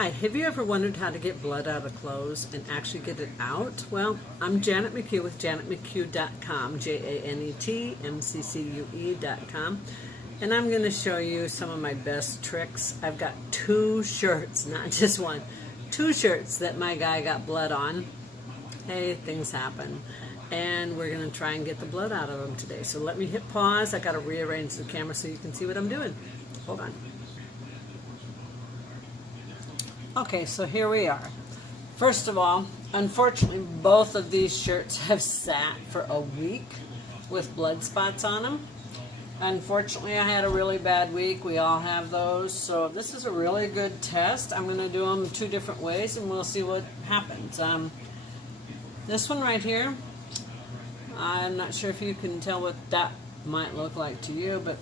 Hi, have you ever wondered how to get blood out of clothes and actually get it out? Well, I'm Janet McHugh with janetmchugh.com, JANETMCCUE.com, and I'm going to show you some of my best tricks. I've got 2 shirts, not just one, 2 shirts that my guy got blood on. Hey, things happen. And we're going to try and get the blood out of them today. So let me hit pause. I got to rearrange the camera so you can see what I'm doing. Hold on. Okay, so here we are. First of all, unfortunately, both of these shirts have sat for a week with blood spots on them. Unfortunately, I had a really bad week. We all have those. So this is a really good test. I'm going to do them 2 different ways, and we'll see what happens. This one right here, I'm not sure if you can tell what that might look like to you, but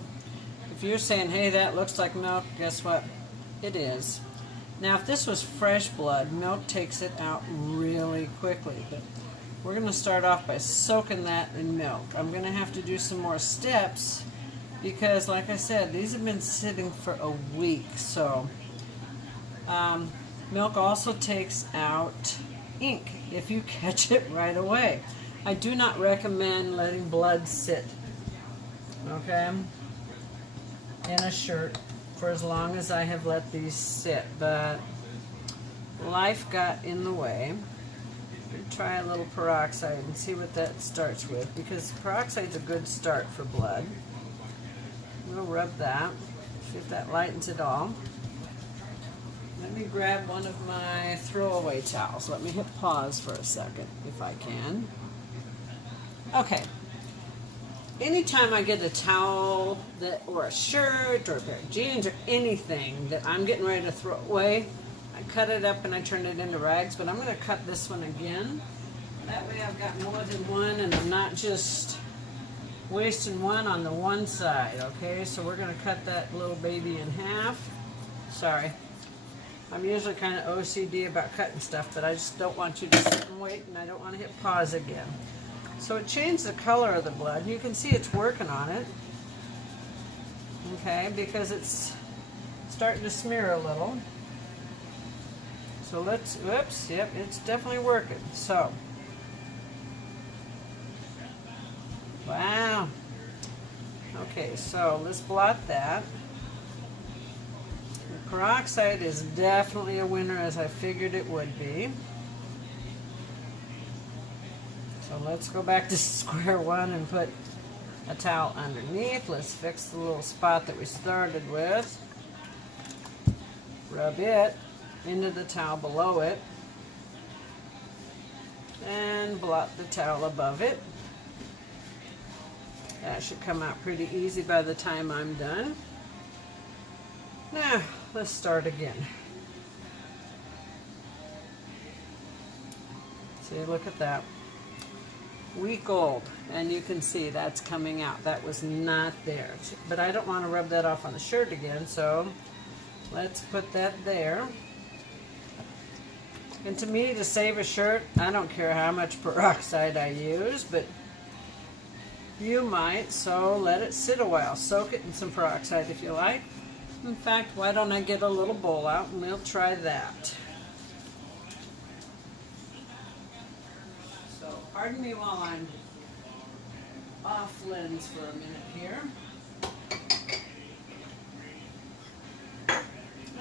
if you're saying, hey, that looks like milk, guess what? It is. Now, if this was fresh blood, milk takes it out really quickly, but we're going to start off by soaking that in milk. I'm going to have to do some more steps because, like I said, these have been sitting for a week. So, milk also takes out ink if you catch it right away. I do not recommend letting blood sit, okay, in a shirt for as long as I have let these sit, but life got in the way. Try a little peroxide and see what that starts with, because peroxide's a good start for blood. We'll rub that, see if that lightens it all. Let me grab one of my throwaway towels. Let me hit pause for a second if I can. Okay. Anytime I get a towel or a shirt or a pair of jeans or anything that I'm getting ready to throw away, I cut it up and I turn it into rags, but I'm going to cut this one again. That way I've got more than one and I'm not just wasting one on the one side, okay? So we're going to cut that little baby in half. Sorry. I'm usually kind of OCD about cutting stuff, but I just don't want you to sit and wait, and I don't want to hit pause again. So it changed the color of the blood. You can see it's working on it, okay, because it's starting to smear a little. So let's, whoops, yep, it's definitely working. So, wow. Okay, so let's blot that. The peroxide is definitely a winner, as I figured it would be. So let's go back to square one and put a towel underneath. Let's fix the little spot that we started with. Rub it into the towel below it. And blot the towel above it. That should come out pretty easy by the time I'm done. Now, let's start again. See, look at that. Week old, and you can see that's coming out. That was not there, but I don't want to rub that off on the shirt again, so let's put that there. And to me, to save a shirt, I don't care how much peroxide I use, but you might, so let it sit a while. Soak it in some peroxide if you like. In fact, why don't I get a little bowl out and we'll try that. Pardon me while I'm off lens for a minute here.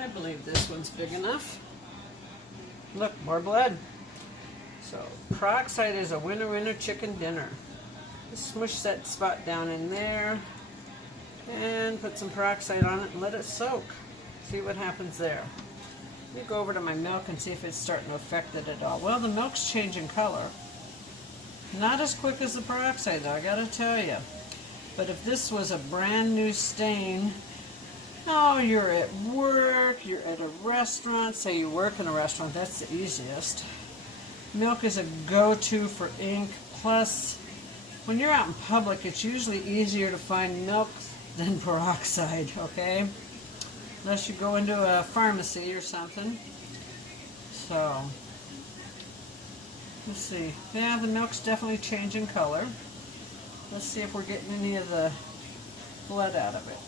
I believe this one's big enough. Look, more blood. So, peroxide is a winner chicken dinner. Just smush that spot down in there and put some peroxide on it and let it soak. See what happens there. Let me go over to my milk and see if it's starting to affect it at all. Well, the milk's changing color. Not as quick as the peroxide, though, I gotta tell you. But if this was a brand new stain, oh, you're at work, you're at a restaurant, say you work in a restaurant, that's the easiest. Milk is a go-to for ink. Plus, when you're out in public, it's usually easier to find milk than peroxide, okay? Unless you go into a pharmacy or something. So, let's see. Yeah, the milk's definitely changing color. Let's see if we're getting any of the blood out of it.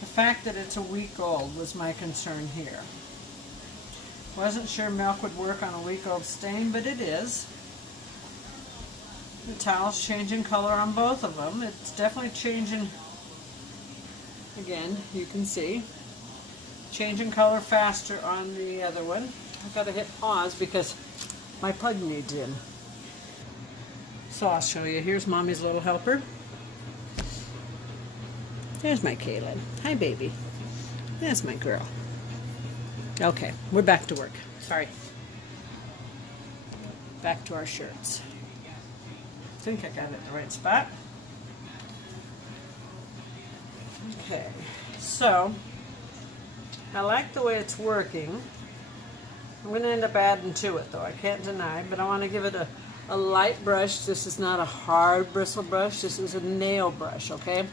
The fact that it's a week old was my concern here. Wasn't sure milk would work on a week old stain, but it is. The towel's changing color on both of them. It's definitely changing, again, you can see, changing color faster on the other one. I've got to hit pause because my plug needs in. So I'll show you. Here's Mommy's little helper. There's my Kaylin. Hi, baby. That's my girl. Okay, we're back to work. Sorry. Back to our shirts. I think I got it in the right spot. Okay, so I like the way it's working. I'm going to end up adding to it though, I can't deny, but I want to give it a light brush. This is not a hard bristle brush, this is a nail brush, okay?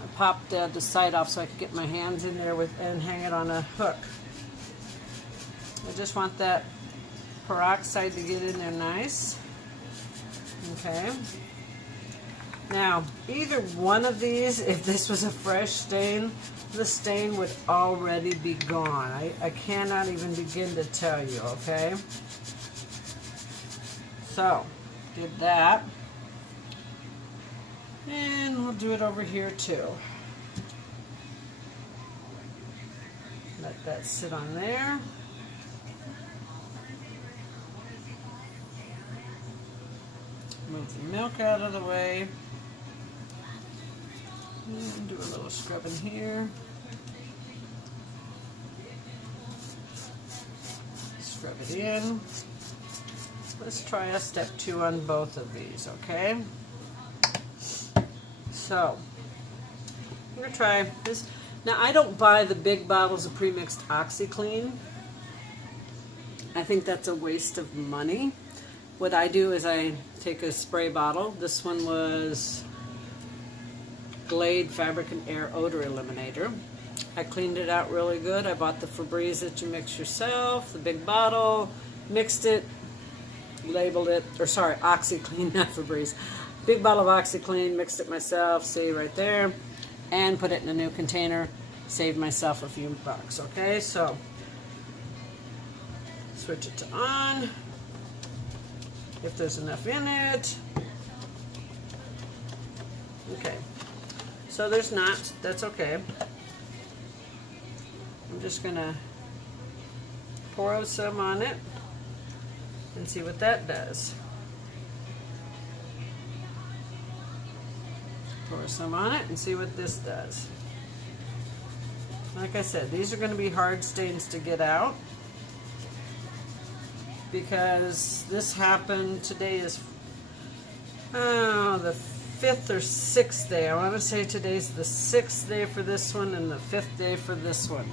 I popped the side off so I could get my hands in there with and hang it on a hook. I just want that peroxide to get in there nice. Okay. Now, either one of these, if this was a fresh stain, the stain would already be gone. I cannot even begin to tell you, okay? So, did that. And we'll do it over here too. Let that sit on there. Move the milk out of the way. And do a little scrubbing here. Scrub it in. Let's try a step 2 on both of these, okay? So, I'm going to try this. Now, I don't buy the big bottles of pre-mixed OxyClean. I think that's a waste of money. What I do is I take a spray bottle. This one was Glade Fabric and Air Odor Eliminator. I cleaned it out really good. I bought the Febreze that you mix yourself, the big bottle, mixed it, labeled it, or sorry, OxyClean, not Febreze. Big bottle of OxyClean, mixed it myself, see right there, and put it in a new container. Saved myself a few bucks, okay? So, switch it to on. If there's enough in it. Okay, so there's not, that's okay. I'm just gonna pour some on it and see what that does. Pour some on it and see what this does. Like I said, these are going to be hard stains to get out, because this happened, today is the 5th or 6th day. I want to say today's the 6th day for this one and the 5th day for this one.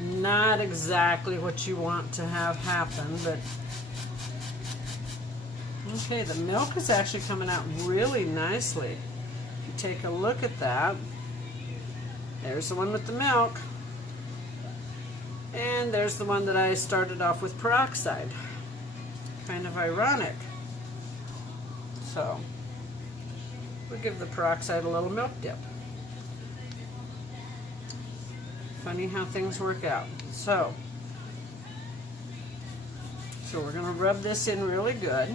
Not exactly what you want to have happen, but okay, the milk is actually coming out really nicely. If you take a look at that, there's the one with the milk, and there's the one that I started off with peroxide. Kind of ironic. So, we'll give the peroxide a little milk dip. Funny how things work out. So we're going to rub this in really good.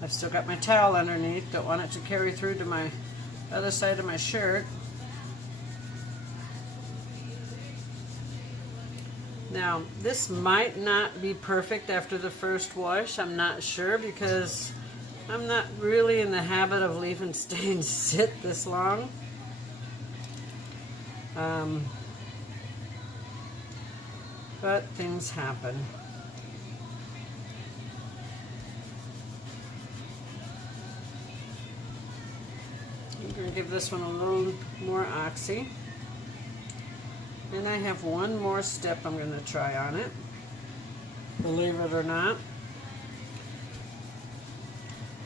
I've still got my towel underneath. Don't want it to carry through to my other side of my shirt. Now, this might not be perfect after the first wash. I'm not sure, because I'm not really in the habit of leaving stains sit this long. But things happen. I'm going to give this one a little more oxy. And I have one more step I'm going to try on it, believe it or not.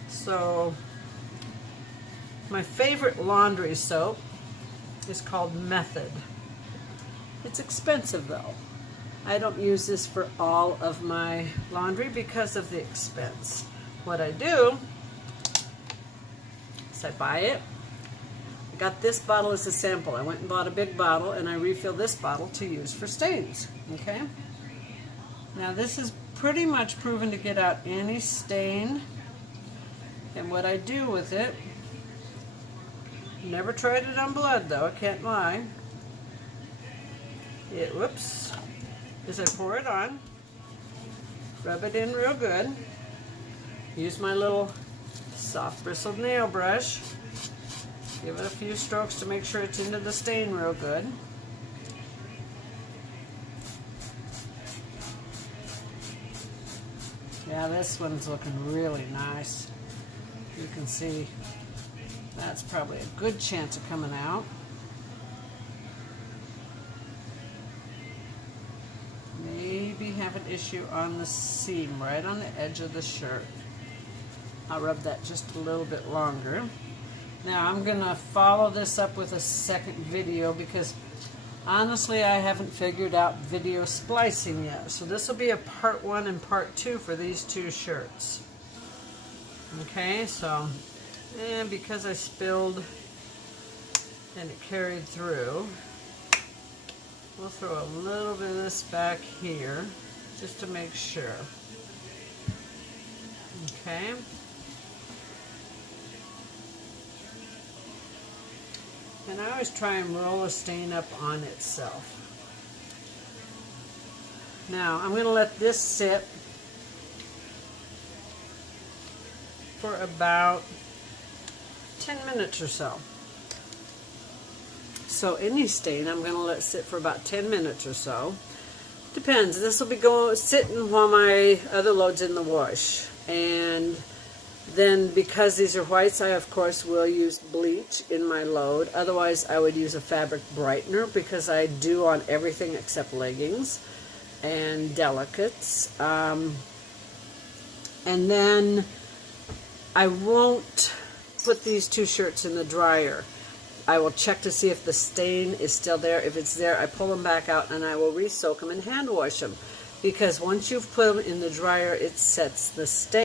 So, my favorite laundry soap is called Method. It's expensive though. I don't use this for all of my laundry because of the expense. What I do is I buy it. I got this bottle as a sample. I went and bought a big bottle, and I refill this bottle to use for stains. Okay? Now this is pretty much proven to get out any stain. And what I do with it, never tried it on blood though, I can't lie. Whoops, is I pour it on, rub it in real good, use my little soft bristled nail brush, give it a few strokes to make sure it's into the stain real good. Yeah, this one's looking really nice. You can see that's probably a good chance of coming out. Maybe have an issue on the seam, right on the edge of the shirt. I'll rub that just a little bit longer. Now I'm gonna follow this up with a second video because honestly I haven't figured out video splicing yet. So this will be a part 1 and part 2 for these two shirts. Okay, so, and because I spilled and it carried through, we'll throw a little bit of this back here just to make sure. Okay. And I always try and roll a stain up on itself. Now, I'm going to let this sit for about 10 minutes or so. So any stain I'm going to let sit for about 10 minutes or so. Depends. This will be sitting while my other load's in the wash. And then because these are whites, I of course will use bleach in my load. Otherwise I would use a fabric brightener because I do on everything except leggings and delicates. And then I won't put these two shirts in the dryer. I will check to see if the stain is still there. If it's there, I pull them back out and I will re-soak them and hand wash them. Because once you've put them in the dryer, it sets the stain.